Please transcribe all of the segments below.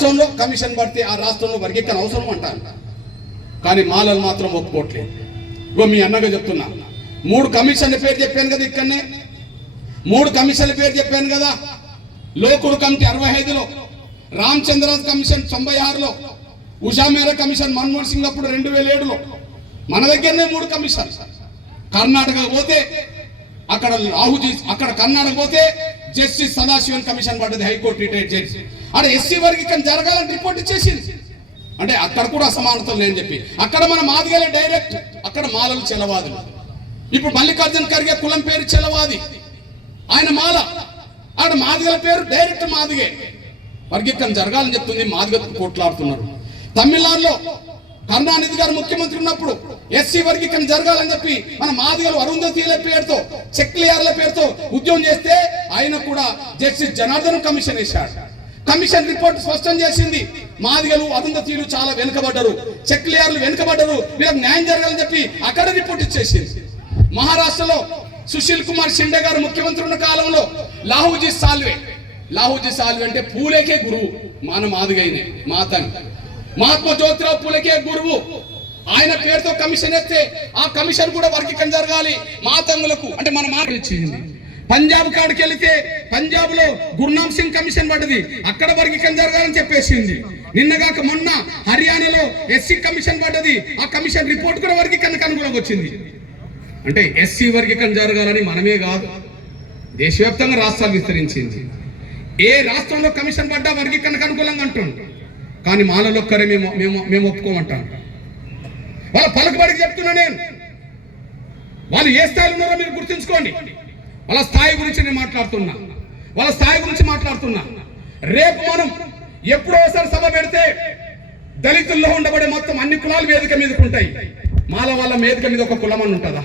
రాష్ట్రంలో కమిషన్ పడితే ఆ రాష్ట్రంలో వర్గీకరణ అవసరం అంటారు. కానీ మాలలు మాత్రం ఒప్పుకోవట్లేదు. ఇగో మీ అన్నగా చెప్తున్నా, 3 కమిషన్ల పేరు చెప్పాను కదా, ఇక్కడనే 3 కమిషన్ల పేరు చెప్పాను కదా. లోకుడు కమిటీ 65లో, రామచంద్రరాజు కమిషన్ 96లో, ఉషా మేరా కమిషన్ మన్మోహన్ సింగ్ అప్పుడు 2007లో. మన దగ్గరనే 3 కమిషన్. కర్ణాటక పోతే అక్కడ అక్కడ కర్ణాటక పోతే జస్టిస్ సదాశివన్ కమిషన్ పడ్డది, హైకోర్టు రిటైర్డ్ జడ్జి. అక్కడ ఎస్సీ వర్గీకరణ జరగాలని రిపోర్ట్ ఇచ్చేసింది. అంటే అక్కడ కూడా అసమానతలు లేని చెప్పి అక్కడ మన మాదిగలే డైరెక్ట్, అక్కడ మాలలు చెలవాదులు. ఇప్పుడు మల్లికార్జున ఖర్గే కులం పేరు చెలవాది, ఆయన మాల. అక్కడ మాదిగల పేరు డైరెక్ట్ మాదిగే. వర్గీకరణ జరగాలని చెప్తుంది, మాదిగ కొట్లాడుతున్నారు. తమిళనాడులో కరుణానిధి గారు ముఖ్యమంత్రి ఉన్నప్పుడు ఎస్సీ వర్గీకరణ జరగాలని చెప్పి మన మాదిగలు అరుంధతీల పేరుతో, చెక్లియార్ల పేరుతో ఉద్యమం చేస్తే ఆయన కూడా జస్టిస్ జనార్దన్ కమిషన్ వేశాడు. కమిషన్ రిపోర్ట్ స్పష్టం చేసింది, మాదిగలు అరుంధతీయులు చాలా వెనుకబడ్డారు, చెక్లియార్లు వెనుకబడ్డారు, వీళ్ళకి న్యాయం జరగాలని చెప్పి అక్కడ రిపోర్ట్ ఇచ్చేసింది. మహారాష్ట్రలో సుశీల్ కుమార్ షిండే గారు ముఖ్యమంత్రి ఉన్న కాలంలో లాహూజీ సాల్వే అంటే పూలేకే గురువు, మన మాదిగైనే మాతంగ్ మహాత్మా జ్యోతిరావు పూలేకే గురువు. ఆయన పేరుతో కమిషన్ వేస్తే ఆ కమిషన్ కూడా వర్గీకరణ జరగాలి మాతంగులకు అంటే మన మాట ఇచ్చింది. పంజాబ్ కాడికి వెళితే పంజాబ్ లో గుర్నామ్ సింగ్ కమిషన్ పడ్డది, అక్కడ వర్గీకరణ జరగాలని చెప్పేసింది. నిన్నగాక మొన్న హర్యానాలో ఎస్సీ కమిషన్ పడ్డది, ఆ కమిషన్ రిపోర్ట్ కూడా వర్గీకరణకు అనుగుణంగా వచ్చింది. అంటే ఎస్సీ వర్గీకరణ జరగాలని మనమే కాదు, దేశవ్యాప్తంగా రాష్ట్రాలు విస్తరించింది. ఏ రాష్ట్రంలో కమిషన్ పడ్డా వర్గీకరణకు అనుకూలంగా అంటుంది. కానీ మాలలో ఒక్కరే మేము ఒప్పుకోమంటాం. వాళ్ళ పలుకుబడికి చెప్తున్నా నేను, వాళ్ళు ఏ స్థాయిలో ఉన్నారో మీరు గుర్తుంచుకోండి. వాళ్ళ స్థాయి గురించి నేను మాట్లాడుతున్నా, వాళ్ళ స్థాయి గురించి మాట్లాడుతున్నా. రేపు మనం ఎప్పుడో ఒకసారి సభ పెడితే దళితుల్లో ఉండబడే మొత్తం అన్ని కులాలు వేదిక మీదకు ఉంటాయి. మాల వాళ్ళ వేదిక మీద ఒక కులం అని ఉంటుందా?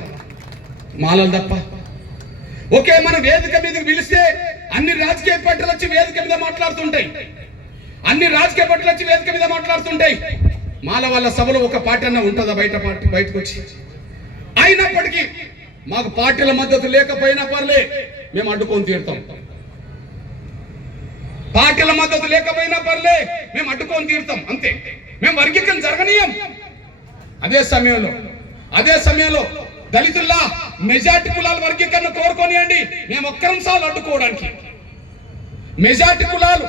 మాలలు తప్ప. ఓకే, మన వేదిక మీదకి పిలిస్తే అన్ని రాజకీయ పార్టీలు వచ్చి వేదిక మీద మాట్లాడుతుంటాయి, అన్ని రాజకీయ పార్టీలు వచ్చి వేదిక మీద మాట్లాడుతుంటాయి. మాల వాళ్ళ సభలో ఒక పార్టీ అన్న ఉంటుందా బయటకు వచ్చి? అయినప్పటికీ మాకు పార్టీల మద్దతు లేకపోయినా పర్లే, మేము అడ్డుకొని తీరుతాం. పార్టీల మద్దతు లేకపోయినా పర్లే, మేము అడ్డుకొని తీరుతాం, అంతే. మేము వర్గీకరణ జరగనీయం. అదే సమయంలో దళితుల్లా మెజార్టీ కులాల వర్గీకరణ కోరుకోనియండి, మేము ఒక్కరంసాలు అడ్డుకోవడానికి. మెజార్టీ కులాలు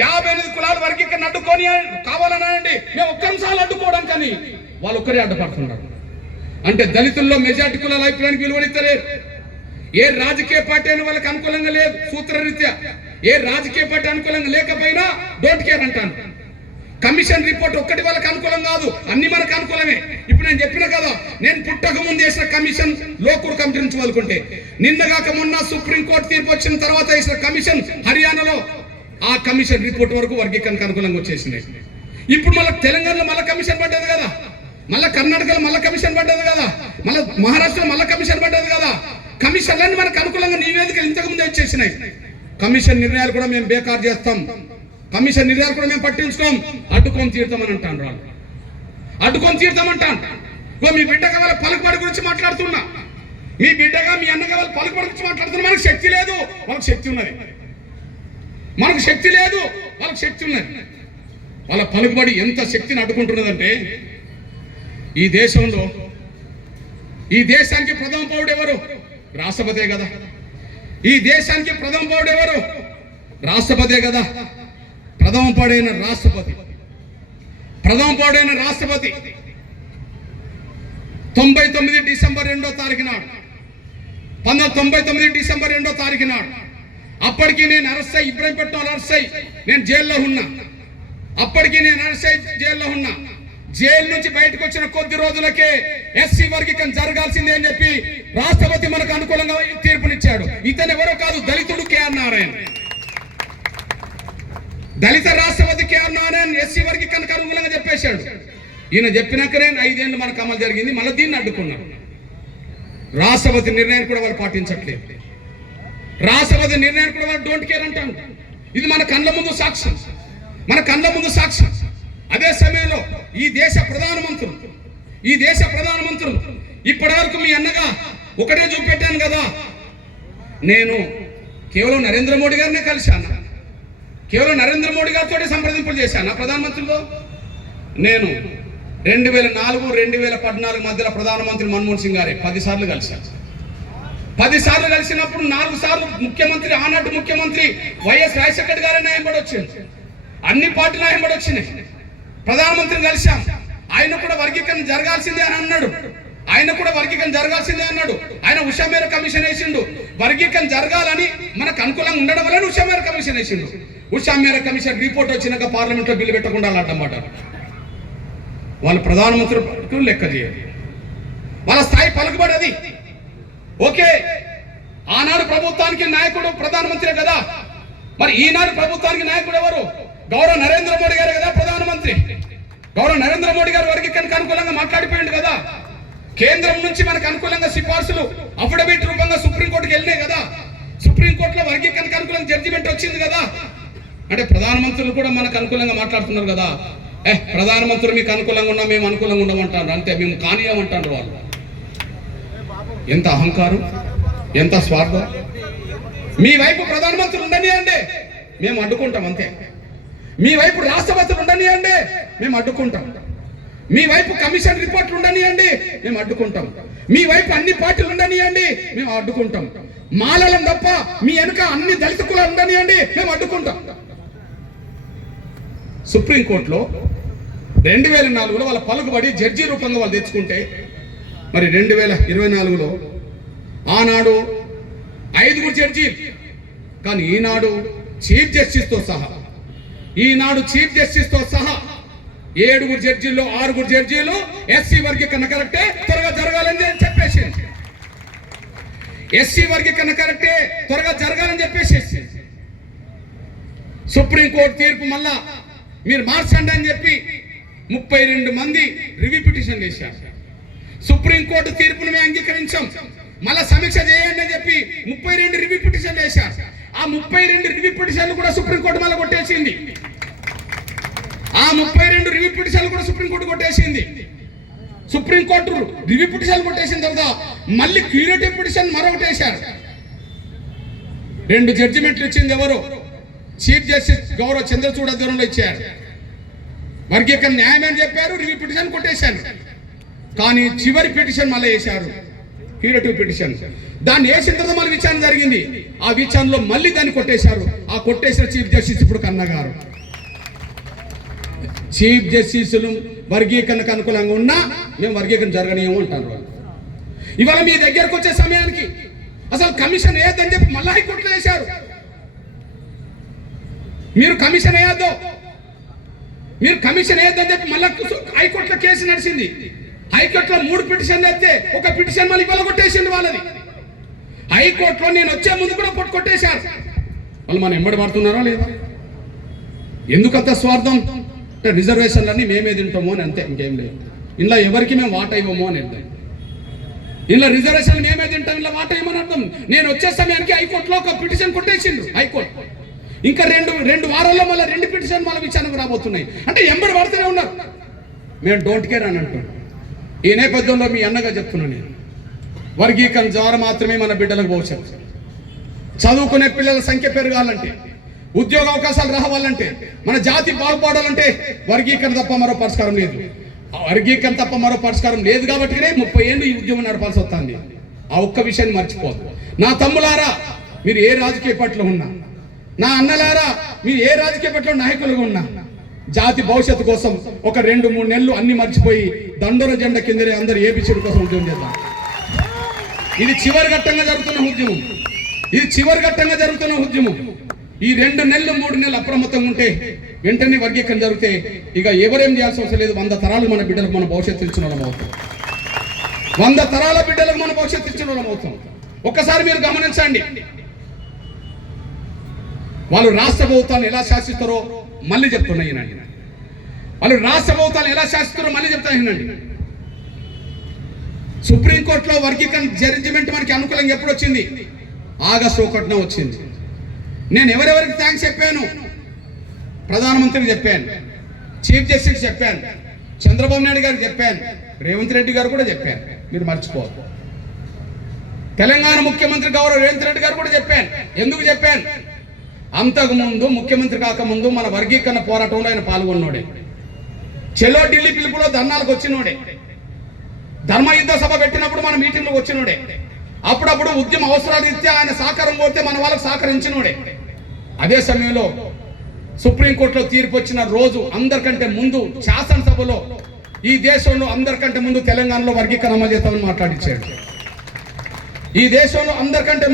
58 కులాల వర్గీకరణ అడ్డుకొని కావాలనండి, మేము ఒక్కరంసాలు అడ్డుకోవడానికి అని వాళ్ళు ఒక్కరే అడ్డుపడుతున్నారు. అంటే దళితుల్లో మెజార్టీ కులాల అభిప్రాయానికి విలువనిస్తలేరు. ఏ రాజకీయ పార్టీ అయినా వాళ్ళకి అనుకూలంగా లేదు సూత్రరీత్యా. ఏ రాజకీయ పార్టీ అనుకూలంగా లేకపోయినా డోంట్ కేర్ అంటాను. కమిషన్ రిపోర్ట్ ఒక్కటి వాళ్ళకి అనుకూలం కాదు, అన్ని మనకు అనుకూలమే. ఇప్పుడు నేను చెప్పిన కదా, నేను పుట్టక ముందు వేసిన కమిషన్ లోకూర్ కమిటీ నుంచి వదులుకుంటే, నిన్నగాక మొన్న సుప్రీంకోర్టు తీర్పు వచ్చిన తర్వాత వేసిన కమిషన్ హర్యానాలో ఆ కమిషన్ రిపోర్ట్ వరకు వర్గీకరణకు అనుకూలంగా వచ్చేసినాయి. ఇప్పుడు మళ్ళీ తెలంగాణలో మళ్ళీ కమిషన్ పడ్డది కదా, మళ్ళీ కర్ణాటకలో మళ్ళీ కమిషన్ పడ్డది కదా, మళ్ళీ మహారాష్ట్రలో మళ్ళీ కమిషన్ పడ్డది కదా. కమిషన్లన్నీ మనకు అనుకూలంగా నివేదికలు ఇంతకుముందే వచ్చేసినాయి. కమిషన్ నిర్ణయాలు కూడా మేము బేకారు చేస్తాం, కమిషన్ నిర్ణయాలు కూడా మేము పట్టించుకోం, అడ్డుకొని తీరుతామని అంటాను. వాళ్ళు అడ్డుకొని తీరుతామంటాను. మీ బిడ్డగా వాళ్ళ పలుకుబడి గురించి మాట్లాడుతున్నా, మీ బిడ్డగా మీ అన్నగా వాళ్ళ పలుకుబడి గురించి మాట్లాడుతున్నా. మనకు శక్తి లేదు, వాళ్ళకి శక్తి ఉన్నది. మనకు శక్తి లేదు, వాళ్ళకి శక్తి ఉన్నది. వాళ్ళ పలుకుబడి ఎంత శక్తిని అడ్డుకుంటున్నదంటే, ఈ దేశంలో ఈ దేశానికి ప్రథమ పౌరుడు ఎవరు? రాష్ట్రపతే కదా. ఈ దేశానికి ప్రథమ పౌరుడు ఎవరు? రాష్ట్రపతే కదా. ప్రథమ పౌరుడైన రాష్ట్రపతి 99 డిసెంబర్ 2వ తారీఖు నాడు 1999 డిసెంబర్ 2వ తారీఖు నాడు అప్పటికి నేను అరెస్ట్ అయ్యి ఇబ్రహీంపట్నంలో అరెస్ట్ అయ్యి నేను జైల్లో ఉన్నా. అప్పటికి నేను అరెస్ట్ అయ్యి జైల్లో ఉన్నా. జైలు నుంచి బయటకు వచ్చిన కొద్ది రోజులకే ఎస్సీ వర్గీకరణ జరగాల్సిందే అని చెప్పి రాష్ట్రపతి మనకు అనుకూలంగా తీర్పునిచ్చాడు. ఇతను ఎవరో కాదు, దళితుడు కేఆర్ నారాయణ. దళిత రాష్ట్రపతి కేఆర్ నారాయణ ఎస్సీ వర్గీకరణకు అనుకూలంగా చెప్పేశాడు. ఈయన చెప్పినాకనే 5 ఏళ్ళు మనకు అమలు జరిగింది. మళ్ళీ దీన్ని అడ్డుకున్నారు. రాష్ట్రపతి నిర్ణయాన్ని కూడా వాళ్ళు పాటించట్లేదు. రాష్ట్రపతి నిర్ణయాన్ని కూడా వాళ్ళు డోంట్ కేర్ అంటాను. ఇది మన కళ్ళ ముందు సాక్ష్యం. అదే సమయంలో ఈ దేశ ప్రధానమంత్రులు ఇప్పటి వరకు మీ అన్నగా ఒకటే చూపెట్టాను కదా, నేను కేవలం నరేంద్ర మోడీ గారినే కలిశాను. కేవలం నరేంద్ర మోడీ గారితో సంప్రదింపులు చేశాను ప్రధానమంత్రితో. నేను 2004, 2014 మధ్యలో ప్రధానమంత్రి మన్మోహన్ సింగ్ గారే 10 సార్లు కలిశాను. 10 సార్లు కలిసినప్పుడు 4 సార్లు ముఖ్యమంత్రి, ఆనాటి ముఖ్యమంత్రి వైఎస్ రాజశేఖర్ గారే నా వెంబడి వచ్చింది. అన్ని పార్టీలు నా వెంబడి వచ్చినాయి. ప్రధానమంత్రిని కలిశాం. ఆయన కూడా వర్గీకరణ జరగాల్సిందే అని అన్నాడు. ఆయన ఉషా మేర కమిషన్ వేసిండు. వర్గీకరణ జరగాలని మనకు అనుకూలంగా ఉండడం వల్ల ఉషా మేర కమిషన్ వేసిండు. ఉషా మేర కమిషన్ రిపోర్ట్ వచ్చినాక పార్లమెంట్లో బిల్లు పెట్టకుండా అడ్డమాట. వాళ్ళు ప్రధానమంత్రి లెక్క చేయాలి. వాళ్ళ స్థాయి పలుకుబడి అది. ఓకే, ఆనాడు ప్రభుత్వానికి నాయకుడు ప్రధానమంత్రి కదా, మరి ఈనాడు ప్రభుత్వానికి నాయకుడు ఎవరు? గౌరవ నరేంద్ర మోడీ గారు కదా ప్రధానమంత్రి. గౌరవ నరేంద్ర మోడీ గారు వర్గీకరణకు అనుకూలంగా మాట్లాడిపోయింది కదా. కేంద్రం నుంచి మనకు అనుకూలంగా సిఫార్సులు అఫిడవిట్ రూపంగా సుప్రీంకోర్టుకి వెళ్ళినాయి కదా. సుప్రీంకోర్టులో వర్గీకరణకు అనుకూలంగా జడ్జిమెంట్ వచ్చింది కదా. అంటే ప్రధానమంత్రులు కూడా మనకు అనుకూలంగా మాట్లాడుతున్నారు కదా. ప్రధానమంత్రులు మీకు అనుకూలంగా ఉన్నా మేము అనుకూలంగా ఉండమంటారు, అంతే, మేము కానీయమంటారు వాళ్ళు. ఎంత అహంకారం, ఎంత స్వార్థం. మీ వైపు ప్రధానమంత్రులు ఉండనియండి, మేము అడ్డుకుంటాం, అంతే. మీ వైపు రాష్ట్రపతులు ఉండనియండి, మేము అడ్డుకుంటాం. మీ వైపు కమిషన్ రిపోర్ట్లు ఉండనియండి, మేము అడ్డుకుంటాం. మీ వైపు అన్ని పార్టీలు ఉండనియండి, మేము అడ్డుకుంటాం. మాలలం తప్ప మీ వెనుక అన్ని దళిత కులాలు ఉండనియండి, మేము అడ్డుకుంటాం. సుప్రీంకోర్టులో 2004లో వాళ్ళ పలుకుబడి జడ్జి రూపంగా వాళ్ళు తెచ్చుకుంటే, మరి 2024లో ఆనాడు 5 జడ్జి, కానీ ఈనాడు చీఫ్ జస్టిస్తో సహా 7 జడ్జీల్లో 6 జడ్జీలు ఎస్సీ వర్గీకరణ కరెక్టే, త్వరగా జరగాలని చెప్పేసి, ఎస్సీ వర్గీకరణ కరెక్టే, త్వరగా జరగాలని చెప్పేసి సుప్రీంకోర్టు తీర్పు మళ్ళా మీరు మార్చండి అని చెప్పి 32 మంది రివ్యూ పిటిషన్ వేశారు. సుప్రీంకోర్టు తీర్పును మేము అంగీకరించాం, మళ్ళా సమీక్ష చేయండి అని చెప్పి 32 రివ్యూ పిటిషన్లు వేశారు. ఆ 32 రివ్యూ పిటిషన్లు కూడా సుప్రీంకోర్టు మళ్ళీ కొట్టేసింది. సుప్రీంకోర్టు రివ్యూ పిటిషన్ కొట్టేసిన తర్వాత మళ్ళీ క్యూరేటివ్ పిటిషన్ మరొకటి వేశారు. 2 జడ్జిమెంట్లు ఇచ్చింది ఎవరు? చీఫ్ జస్టిస్ గౌరవ చంద్రచూడ ఆధ్వర్యంలో ఇచ్చారు. వర్గీకరణ న్యాయం అని చెప్పారు, రివ్యూ పిటిషన్ కొట్టేశారు. కానీ చివరి పిటిషన్ మళ్ళీ వేశారు, క్యూరేటివ్ పిటిషన్. దాన్ని వేసిన తర్వాత మళ్ళీ విచారణ జరిగింది. ఆ విచారణలో మళ్ళీ దాన్ని కొట్టేశారు. ఆ కొట్టేసిన చీఫ్ జస్టిస్ ఇప్పుడు కన్నా గారు. చీఫ్ జస్టిస్లు వర్గీకరణకు అనుకూలంగా ఉన్నా మేము వర్గీకరణ జరగనేమో అంటారు వాళ్ళు. ఇవాళ మీ దగ్గరకు వచ్చే సమయానికి అసలు కమిషన్ వేయద్దని చెప్పి మళ్ళీ హైకోర్టులో వేశారు. మీరు కమిషన్ వేయద్దని చెప్పి మళ్ళీ హైకోర్టులో కేసు నడిచింది. హైకోర్టులో 3 పిటిషన్లు అయితే ఒక పిటిషన్ మళ్ళీ ఇవాళ కొట్టేసింది వాళ్ళది. హైకోర్టులో నేను వచ్చే ముందు కూడా కొట్టేశారు. వాళ్ళు మనం ఎంబడి పడుతున్నారా లేదా? ఎందుకంత స్వార్థం? అంటే రిజర్వేషన్లన్నీ మేమే తింటాము అని, అంతే, ఇంకేం లేదు. ఇలా ఎవరికి మేము వాటా ఇవ్వము అని అర్థం. ఇలా రిజర్వేషన్లు మేమే తింటాం, ఇలా వాటా ఇవ్వమని అర్థం. నేను వచ్చే సమయానికి హైకోర్టులో ఒక పిటిషన్ కొట్టేసిండు హైకోర్టు. ఇంకా రెండు వారాల్లో మళ్ళీ 2 పిటిషన్ మళ్ళీ విచారణకు రాబోతున్నాయి. అంటే ఎంబడి పడుతూనే ఉన్నారు. మేము డోంట్ కేర్ అని అంటున్నాం. ఈ నేపథ్యంలో మీ అన్నగా చెప్తున్నాను నేను, వర్గీకరణ ద్వారా మాత్రమే మన బిడ్డలకు భవిష్యత్తు. చదువుకునే పిల్లల సంఖ్య పెరగాలంటే, ఉద్యోగ అవకాశాలు రావాలంటే, మన జాతి బాగుపడాలంటే వర్గీకరణ తప్ప మరో పరిష్కారం లేదు. కాబట్టి 30 ఏళ్ళు ఈ ఉద్యమం నడపాల్సి వస్తుంది. ఆ ఒక్క విషయాన్ని మర్చిపోదు. నా తమ్ములారా, మీరు ఏ రాజకీయ పార్టీలో ఉన్నా, నా అన్నలారా మీరు ఏ రాజకీయ పార్టీలో నాయకులుగా ఉన్నా, జాతి భవిష్యత్తు కోసం ఒక 2-3 నెలలు అన్ని మర్చిపోయి దండోర జెండా కిందనే అందరూ ఏబిసిడి కోసం ఉద్యమం చేద్దాం. ఇది చివరి ఘట్టంగా జరుగుతున్న ఉద్యమం. ఈ 2 నెలలు 3 నెలలు అప్రమత్తంగా ఉంటే వెంటనే వర్గీకరణ జరిగితే ఇక ఎవరేం చేయాల్సిన అవసరం లేదు. 100 తరాలు మన బిడ్డలకు మన భవిష్యత్తు ఇచ్చిన వాళ్ళం అవుతాం. 100 తరాల బిడ్డలకు మన భవిష్యత్తు ఇచ్చిన వాళ్ళం అవుతాం. ఒక్కసారి మీరు గమనించండి, వాళ్ళు రాష్ట్ర ప్రభుత్వాన్ని ఎలా శాసిస్తారో మళ్ళీ చెప్తున్నాయి. సుప్రీంకోర్టులో వర్గీకరణ జడ్జిమెంట్ మనకి అనుకూలంగా ఎప్పుడు వచ్చింది? ఆగస్టు 1న వచ్చింది. నేను ఎవరెవరికి థ్యాంక్స్ చెప్పాను? ప్రధానమంత్రికి చెప్పాను, చీఫ్ జస్టిస్ చెప్పాను, చంద్రబాబు నాయుడు గారికి చెప్పాను, రేవంత్ రెడ్డి గారు కూడా చెప్పాను. మీరు మర్చిపోవద్దు. తెలంగాణ ముఖ్యమంత్రి గౌరవ రేవంత్ రెడ్డి గారు కూడా చెప్పాను. ఎందుకు చెప్పాను? అంతకుముందు ముఖ్యమంత్రి కాకముందు మన వర్గీకరణ పోరాటంలో ఆయన పాల్గొన్నాడే. చెలో ఢిల్లీ పిలుపులో ధర్నాలకు వచ్చినోడే. ధర్మయుద్ధ సభ పెట్టినప్పుడు మన మీటింగ్లకు వచ్చినోడే. అప్పుడప్పుడు ఉద్యమ అవసరాలు ఇస్తే ఆయన సహకారం కోరితే మన వాళ్ళకు సహకరించినోడే. అదే సమయంలో సుప్రీంకోర్టులో తీర్పు వచ్చిన రోజు అందరికంటే ముందు శాసనసభలో ఈ దేశంలో అందరికంటే ముందు తెలంగాణలో వర్గీకరణ అమలు చేస్తామని మాట్లాడించాడు. ఈ దేశంలో అందరికంటే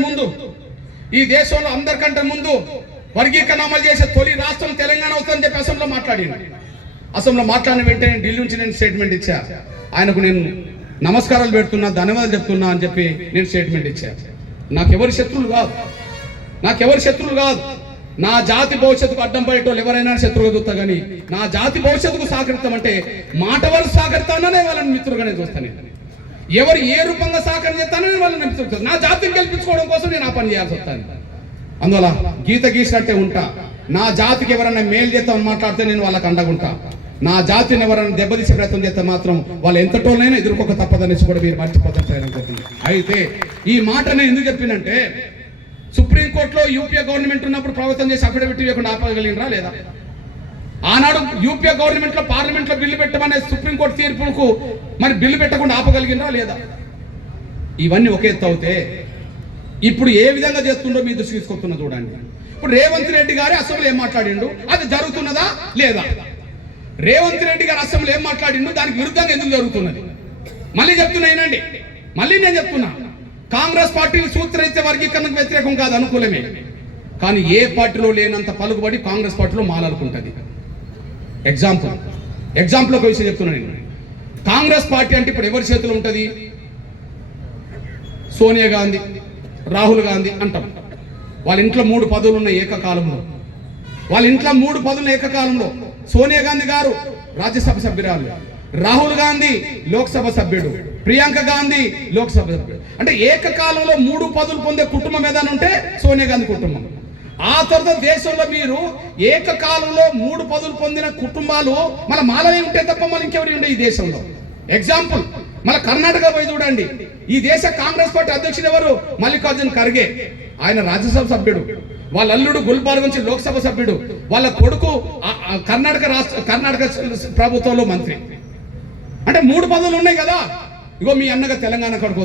ముందు వర్గీకరణ అమలు చేసే తొలి రాష్ట్రం తెలంగాణ అవుతుందని చెప్పి అసెంబ్లీలో మాట్లాడింది. అసెంబ్లీలో మాట్లాడిన వెంటనే ఢిల్లీ నుంచి నేను స్టేట్మెంట్ ఇచ్చా. ఆయనకు నేను నమస్కారాలు పెడుతున్నా, ధన్యవాదాలు చెప్తున్నా అని చెప్పి నేను స్టేట్మెంట్ ఇచ్చా. నాకెవరి శత్రువులు కాదు. నా జాతి భవిష్యత్తుకు అడ్డం పడేటోళ్ళు ఎవరైనా శత్రువుగా చూస్తా, కానీ నా జాతి భవిష్యత్తుకు సహకరిస్తామంటే మాట వరకు సహకరిస్తాననే వాళ్ళని మిత్రులుగానే చూస్తాను. ఎవరు ఏ రూపంగా సహకారం చేస్తానని వాళ్ళని మిత్రులు, నా జాతిని గెలిపించుకోవడం కోసం నేను ఆ పని చేయాల్సి వస్తాను. అందువల్ల గీత గీసినట్టే ఉంటా. నా జాతికి ఎవరైనా మేలు చేస్తామని మాట్లాడితే నేను వాళ్ళకి అండగుంటా. నా జాతిని ఎవరైనా దెబ్బతీసే ప్రయత్నం చేస్తే మాత్రం వాళ్ళు ఎంతటోనైనా ఎదుర్కోక తప్పదనేసి కూడా మీరు మర్చిపోతారు. అయితే ఈ మాట నేను ఎందుకు చెప్పినంటే, సుప్రీంకోర్టులో యూపీఏ గవర్నమెంట్ ఉన్నప్పుడు ప్రభుత్వం చేసి అఫిడవిట్ ఇవ్వకుండా ఆపగలిగినరా లేదా? ఆనాడు యూపీఏ గవర్నమెంట్ లో పార్లమెంట్ లో బిల్లు పెట్టమనే సుప్రీంకోర్టు తీర్పుకు మరి బిల్లు పెట్టకుండా ఆపగలిగినరా లేదా? ఇవన్నీ ఒక ఎత్తు అవుతే ఇప్పుడు ఏ విధంగా చేస్తుండో మీ దృష్టి తీసుకొస్తున్నా చూడండి. ఇప్పుడు రేవంత్ రెడ్డి గారి అసెంబ్లీ ఏం మాట్లాడిండు, అది జరుగుతున్నదా లేదా? రేవంత్ రెడ్డి గారు అసెంబ్లీ ఏం మాట్లాడిండు, దానికి విరుద్ధంగా ఎందుకు జరుగుతున్నది? మళ్ళీ చెప్తున్నాయినండి, మళ్ళీ నేను చెప్తున్నా, కాంగ్రెస్ పార్టీ సూత్రరీత్యా వర్గీకరణకు వ్యతిరేకం కాదు, అనుకూలమే. కానీ ఏ పార్టీలో లేనంత పలుకుబడి కాంగ్రెస్ పార్టీలో మాలాడుకుంటుంది. ఎగ్జాంపుల్ ఒక విషయం చెప్తున్నా నేను. కాంగ్రెస్ పార్టీ అంటే ఇప్పుడు ఎవరి చేతిలో ఉంటుంది? సోనియా గాంధీ, రాహుల్ గాంధీ అంటాం. వాళ్ళ ఇంట్లో 3 పదవులు ఉన్నాయి ఏకకాలంలో. సోనియా గాంధీ గారు రాజ్యసభ సభ్యురాలు, రాహుల్ గాంధీ లోక్సభ సభ్యుడు, ప్రియాంక గాంధీ లోక్సభ సభ్యుడు. అంటే ఏకకాలంలో 3 పదవులు పొందే కుటుంబం ఏదైనా ఉంటే సోనియా గాంధీ కుటుంబం. ఆ తర్వాత దేశంలో మీరు ఏకకాలంలో 3 పదవులు పొందిన కుటుంబాలు మన మాలవే ఉంటే తప్ప మన ఇంకెవరి ఉండే ఈ దేశంలో. ఎగ్జాంపుల్, మన కర్ణాటక పోయి చూడండి. ఈ దేశ కాంగ్రెస్ పార్టీ అధ్యక్షుడు ఎవరు? మల్లికార్జున్ ఖర్గే. ఆయన రాజ్యసభ సభ్యుడు. వాళ్ళ అల్లుడు గుల్బార్గ్ నుంచి లోక్సభ సభ్యుడు. వాళ్ళ కొడుకు కర్ణాటక ప్రభుత్వంలో మంత్రి. అంటే 3 పదవులు ఉన్నాయి కదా. ఇగో మీ అన్నగా తెలంగాణ కడుకు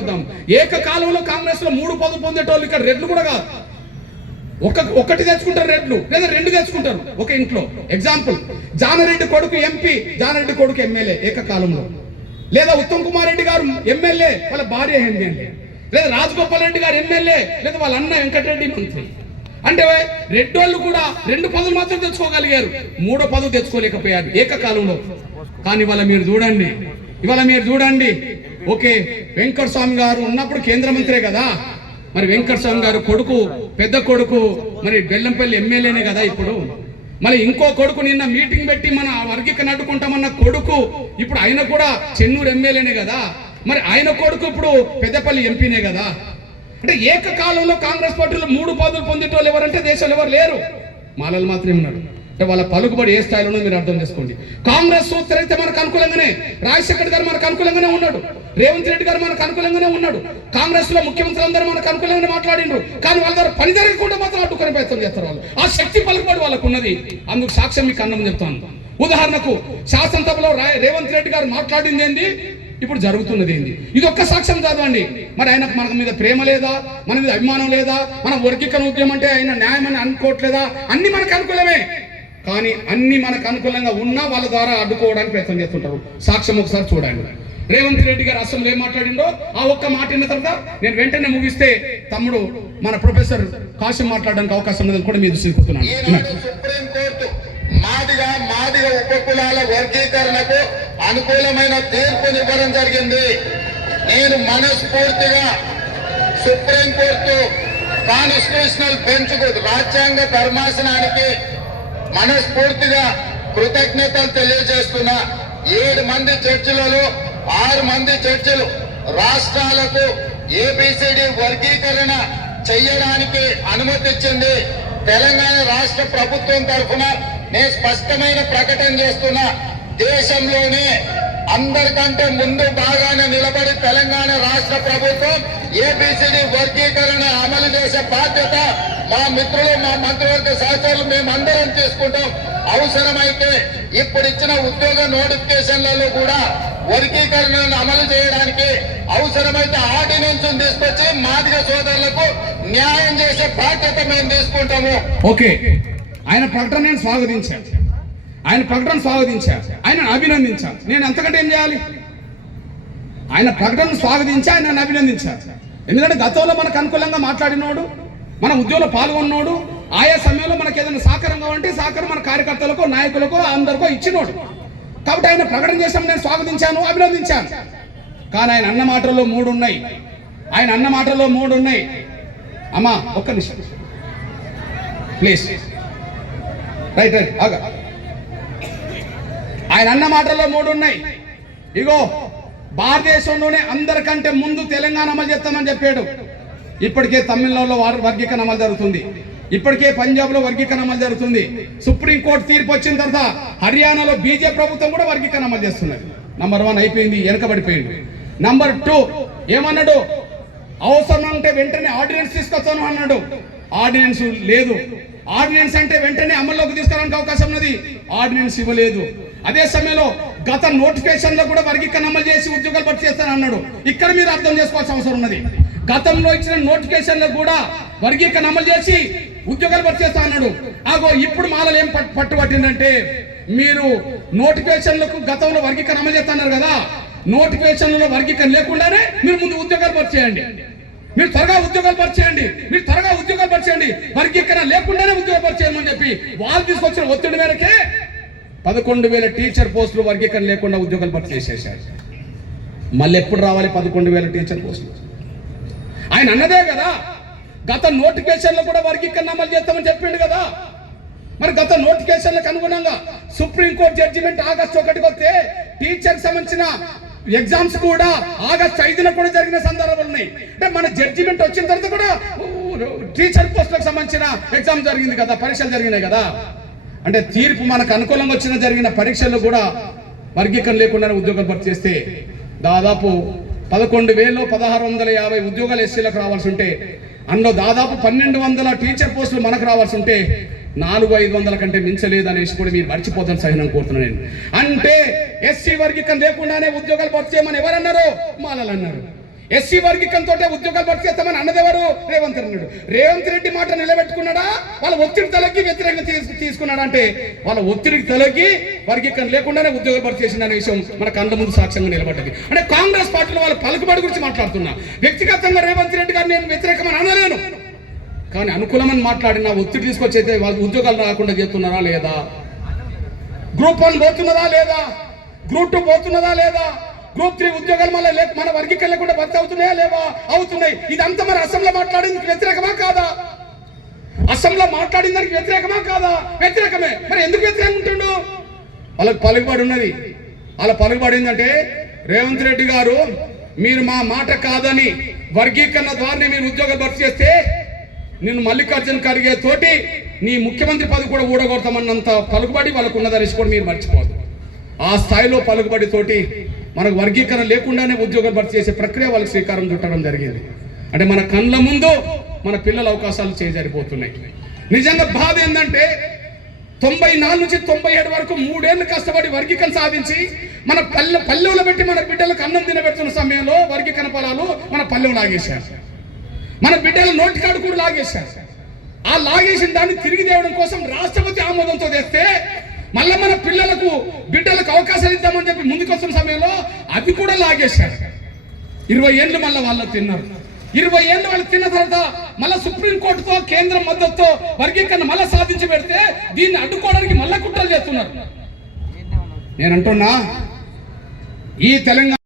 వద్దాం. ఏకకాలంలో కాంగ్రెస్ లో 3 పదవులు పొందేటోళ్ళు ఇక్కడ రెడ్లు కూడా కాదు. ఒకటి తెచ్చుకుంటారు రెడ్లు, లేదా 2 తెచ్చుకుంటారు ఒక ఇంట్లో. ఎగ్జాంపుల్, జానారెడ్డి కొడుకు ఎంపీ, జానారెడ్డి కొడుకు ఎమ్మెల్యే ఏకకాలంలో. లేదా ఉత్తమ్ కుమార్ రెడ్డి గారు ఎమ్మెల్యే, వాళ్ళ భార్య ఎమ్మెల్యే. లేదా రాజగోపాల్ రెడ్డి గారు ఎమ్మెల్యే, లేదా వాళ్ళ అన్న వెంకటరెడ్డి మంత్రి. అంటే రెడ్డోళ్ళు కూడా 2 పదవులు మాత్రం తెచ్చుకోగలిగారు, 3వ పదవి తెచ్చుకోలేకపోయారు ఏకకాలంలో. కానీ ఇవాళ మీరు చూడండి, ఓకే, వెంకటస్వామి గారు ఉన్నప్పుడు కేంద్ర మంత్రే కదా. మరి వెంకటస్వామి గారు కొడుకు, పెద్ద కొడుకు మరి బెల్లంపల్లి ఎమ్మెల్యేనే కదా ఇప్పుడు. మరి ఇంకో కొడుకు నిన్న మీటింగ్ పెట్టి మన వర్గీకరణ అడ్డుకుంటామన్న కొడుకు ఇప్పుడు ఆయన కూడా చెన్నూరు ఎమ్మెల్యేనే కదా. మరి ఆయన కొడుకు ఇప్పుడు పెద్దపల్లి ఎంపీనే కదా. అంటే ఏకకాలంలో కాంగ్రెస్ పార్టీలో 3 పదవులు పొందేటోళ్ళు ఎవరంటే దేశంలో ఎవరు లేరు, మాలలు మాత్రమే ఉన్నాడు. అంటే వాళ్ళ పలుకుబడి ఏ స్థాయిలో మీరు అర్థం చేసుకోండి. కాంగ్రెస్ సూత్రరీత్యా మనకు అనుకూలంగానే రాజశేఖర్ గారు మనకు అనుకూలంగానే ఉన్నాడు, రేవంత్ రెడ్డి గారు మనకు అనుకూలంగానే ఉన్నాడు, కాంగ్రెస్ లో ముఖ్యమంత్రి అందరూ మనకు అనుకూలంగానే మాట్లాడిండ్రు. కానీ వాళ్ళ దగ్గర పని జరగకుండా మాత్రం అడ్డుకునే ప్రయత్నం చేస్తారు వాళ్ళు. ఆ శక్తి పలుకుబడి వాళ్ళకు ఉన్నది. అందుకు సాక్ష్యం మీకు అన్నం చెప్తాను. ఉదాహరణకు శాసనసభలో రేవంత్ రెడ్డి గారు మాట్లాడింది ఏంది, ఇప్పుడు జరుగుతున్నది ఏంది, ఇది ఒక్క సాక్ష్యం చదవండి. మరి ఆయనకు మన మీద ప్రేమ లేదా, మన మీద అభిమానం లేదా, మన వర్గీకరణ ఉద్యమం అంటే ఆయన న్యాయం అని అనుకోవట్లేదా? అన్ని మనకు అనుకూలమే. కానీ అన్ని మనకు అనుకూలంగా ఉన్నా వాళ్ళ ద్వారా అడ్డుకోవడానికి ప్రయత్నం చేస్తుంటారు. సాక్ష్యం ఒకసారి చూడండి. రేవంత్ రెడ్డి గారు అసెంబ్లీ ఏం మాట్లాడిండో ఆ ఒక్క మాట విన్న తర్వాత నేను వెంటనే ముగిస్తే తమ్ముడు మన ప్రొఫెసర్ కాశం మాట్లాడడానికి అవకాశం ఉన్నదని కూడా మీరు తీసుకుంటున్నాను. సుప్రీంకోర్టు మాదిగ ఉపకులాల వర్గీకరణకు అనుకూలమైన తీర్పునివ్వడం జరిగింది. నేను మనస్ఫూర్తిగా సుప్రీంకోర్టు కాన్స్టిట్యూషనల్ బెంచ్ కు, రాజ్యాంగ ధర్మాసనానికి మనస్ఫూర్తిగా కృతజ్ఞతలు తెలియజేస్తున్నా. 7 మంది జడ్జిలలో 6 మంది జడ్జిలు రాష్ట్రాలకు ఏబిసిడి వర్గీకరణ చెయ్యడానికి అనుమతిచ్చింది. తెలంగాణ రాష్ట్ర ప్రభుత్వం తరఫున నేను స్పష్టమైన ప్రకటన చేస్తున్నా, దేశంలోనే అందరికంటే ముందు బాగానే నిలబడి తెలంగాణ రాష్ట్ర ప్రభుత్వం ఏబిసిడి వర్గీకరణ అమలు చేసే బాధ్యత మా మిత్రులు, మా మంత్రివర్గ సహచరులు మేమందరం తీసుకుంటాం. అవసరమైతే ఇప్పుడు ఇచ్చిన ఉద్యోగ నోటిఫికేషన్లలో కూడా వర్గీకరణను అమలు చేయడానికి అవసరమైతే ఆర్డినెన్స్ తీసుకొచ్చి మాదిగ సోదరులకు న్యాయం చేసే బాధ్యత మేము తీసుకుంటాము. ఓకే, ఆయన ప్రకటన నేను స్వాగతించాను, ఆయన అభినందించాను. నేను ఎంతకంటే ఏం చేయాలి? ఆయన ప్రకటన స్వాగతించి ఆయన అభినందించాను. ఎందుకంటే గతంలో మనకు అనుకూలంగా మాట్లాడినోడు, మన ఉద్యోగంలో పాల్గొన్నోడు, ఆయా సమయంలో మనకి ఏదైనా సహకారం కావాలంటే సహకారం మన కార్యకర్తలకు, నాయకులకు, అందరికో ఇచ్చినోడు. కాబట్టి ఆయన ప్రకటన చేసాం, నేను స్వాగతించాను, అభినందించాను. కానీ ఆయన అన్న మాటల్లో మూడు ఉన్నాయి. అమ్మా ఒక్క నిమిషం ప్లీజ్, రైట్ ఆగా. ఆయన అన్న మాటల్లో 3 ఉన్నాయి. ఇగో, భారతదేశంలోనే అందరికంటే ముందు తెలంగాణ అమలు చేస్తామని చెప్పాడు. ఇప్పటికే తమిళనాడులో వర్గీకరణ అమలు జరుగుతుంది, ఇప్పటికే పంజాబ్ లో వర్గీకరణ అమలు జరుగుతుంది. సుప్రీంకోర్టు తీర్పు వచ్చిన తర్వాత హర్యానాలో బీజేపీ ప్రభుత్వం కూడా వర్గీకరణ అమలు చేస్తున్నది. నంబర్ 1 అయిపోయింది, వెనకబడిపోయింది. నంబర్ 2 ఏమన్నాడు? అవసరం అంటే వెంటనే ఆర్డినెన్స్ తీసుకొస్తాను అన్నాడు. ఆర్డినెన్స్ లేదు. ఆర్డినెన్స్ అంటే వెంటనే అమల్లోకి తీసుకురావడానికి అవకాశం ఉన్నది, ఆర్డినెన్స్ ఇవ్వలేదు. అదే సమయంలో గత నోటిఫికేషన్ లో కూడా వర్గీకరణ అమలు చేసి ఉద్యోగాలు భర్తీ చేస్తాను అన్నాడు. ఇక్కడ మీరు అర్థం చేసుకోవాల్సిన అవసరం ఉన్నది. గతంలో ఇచ్చిన నోటిఫికేషన్ లో కూడా వర్గీకరణ అమలు చేసి ఉద్యోగాలు భర్తీ చేస్తా అన్నాడు. ఇప్పుడు మాలలు ఏం పట్టుబట్టిందంటే, మీరు నోటిఫికేషన్లకు గతంలో వర్గీకరణ అమలు చేస్తున్నారు కదా, నోటిఫికేషన్లలో వర్గీకరణ లేకుండానే మీరు ముందు ఉద్యోగాలు భర్తీ చేయండి, మీరు త్వరగా ఉద్యోగాలు భర్తీ చేయండి, వర్గీకరణ లేకుండానే ఉద్యోగాలు భర్తీ చేయమని చెప్పి వాళ్ళు తీసుకొచ్చిన ఒత్తిడి మేరకే 11,000 టీచర్ పోస్టులు వర్గీకరణ లేకుండా ఉద్యోగాలు భర్తీ చేసేసారు. మళ్ళీ ఎప్పుడు రావాలి 11,000 టీచర్ పోస్టులు? ఆయన అన్నదే కదా, గత నోటిఫికేషన్లో కూడా వర్గీకరణ అమలు చేస్తామని చెప్పిండు కదా. మరి గత నోటిఫికేషన్లకు అనుగుణంగా సుప్రీంకోర్టు జడ్జిమెంట్ ఆగస్టు 1కి వస్తే టీచర్కి సంబంధించిన ఎగ్జామ్స్ కూడా ఆగస్టు 5న కూడా జరిగిన సందర్భాలు ఉన్నాయి. అంటే మన జడ్జిమెంట్ వచ్చిన తర్వాత కూడా టీచర్ పోస్టులకు సంబంధించిన ఎగ్జామ్ జరిగింది కదా, పరీక్షలు జరిగినాయి కదా. అంటే తీర్పు మనకు అనుకూలంగా జరిగిన పరీక్షల్లో కూడా వర్గీకరణ లేకుండానే ఉద్యోగాలు భర్తీ చేస్తే దాదాపు 11,000లో 1,650 ఉద్యోగాలు ఎస్సీలకు రావాల్సి ఉంటే, అందులో దాదాపు 1,200 టీచర్ పోస్టులు మనకు రావాల్సి ఉంటే 400-500 కంటే మించలేదు అనేసి కూడా మీరు మర్చిపోతాను సహనం కోరుతున్నాను నేను. అంటే ఎస్సీ వర్గీకరణ లేకుండానే ఉద్యోగాలు భర్తీ చేయమని ఎవరన్నారు? మాలలు అన్నారు. ఎస్సీ వర్గీకరణతో ఉద్యోగాలు భర్తీ చేస్తామని అన్నదెవరు? రేవంత్ అన్నాడు. రేవంత్ రెడ్డి మాట నిలబెట్టుకున్నాడా? వాళ్ళ ఒత్తిడి తలకి వ్యతిరేకంగా తీసుకున్నాడా? అంటే వాళ్ళ ఒత్తిడికి తలకి వర్గీకరణ లేకుండానే ఉద్యోగాలు భర్తీ చేసిన అనే విషయం మన కళ్ళ ముందు సాక్ష్యంగా నిలబడ్డది. అంటే కాంగ్రెస్ పార్టీలో వాళ్ళ పలుకుబడి గురించి మాట్లాడుతున్నా. వ్యక్తిగతంగా రేవంత్ రెడ్డి గారు నేను వ్యతిరేకమని అనలేను, కానీ అనుకూలమని మాట్లాడిన ఒత్తిడి తీసుకొచ్చైతే వాళ్ళు ఉద్యోగాలు రాకుండా చేస్తున్నారా లేదా? గ్రూప్ 1 పోతున్నదా లేదా? గ్రూప్ 2 పోతున్నదా లేదా? గ్రూప్ 3 ఉద్యోగాలు మన వర్గీకరణ లేకుండా భర్తీ అవుతున్నాయా లేవా? అవుతున్నాయి. ఇదంతా మరి అసెంబ్లీలో మాట్లాడింది వ్యతిరేకమా కాదా? అసెంబ్లీలో మాట్లాడిన దానికి వ్యతిరేకమా కాదా? వ్యతిరేకమే. మరి ఎందుకు వ్యతిరేకం ఉంటుండు? వాళ్ళకి పలుకుబడి ఉన్నది. వాళ్ళ పలుకుబడి ఏంటంటే, రేవంత్ రెడ్డి గారు మీరు మా మాట కాదని వర్గీకరణ ద్వారా మీరు ఉద్యోగాలు భర్తీ చేస్తే నేను మల్లికార్జున ఖర్గే తోటి నీ ముఖ్యమంత్రి పదవి కూడా ఊడగొడతామన్నంత పలుకుబడి వాళ్ళకు ఉన్నదనేసి కూడా మీరు మర్చిపోదు. ఆ స్థాయిలో పలుకుబడి తోటి మనకు వర్గీకరణ లేకుండానే ఉద్యోగాలు భర్తీ చేసే ప్రక్రియ వాళ్ళకి శ్రీకారం చుట్టడం జరిగింది. అంటే మన కళ్ళ ముందు మన పిల్లల అవకాశాలు చేజారిపోతున్నాయి. నిజంగా బాధ ఏంటంటే 94 నుంచి 97 వరకు 3 ఏళ్ళు కష్టపడి వర్గీకరణ సాధించి మన పల్లెలో పెట్టి మన బిడ్డలకు అన్నం తినబెడుతున్న సమయంలో వర్గీకరణ ఫలాలు మన పల్లెలు లాగేశారు, మన బిడ్డల నోటి కాడు కూడా లాగేశారు. ఆ లాగేసిన దాన్ని తిరిగి తేవడం కోసం రాష్ట్రపతి ఆమోదంతో తెస్తే మళ్ళీ మన బిడ్డలకు అవకాశాలు ఇద్దామని చెప్పి ముందుకు వస్తున్న సమయంలో అది కూడా లాగేశారు. 20 ఏళ్ళు మళ్ళీ వాళ్ళు తిన్నారు. 20 ఏళ్ళు వాళ్ళు తిన్న తర్వాత మళ్ళీ సుప్రీంకోర్టుతో కేంద్రం మద్దతుతో వర్గీకరణ మళ్ళీ సాధించి పెడితే దీన్ని అడ్డుకోవడానికి మళ్ళీ కుట్రలు చేస్తున్నారు. నేను అంటున్నా, ఈ తెలంగాణ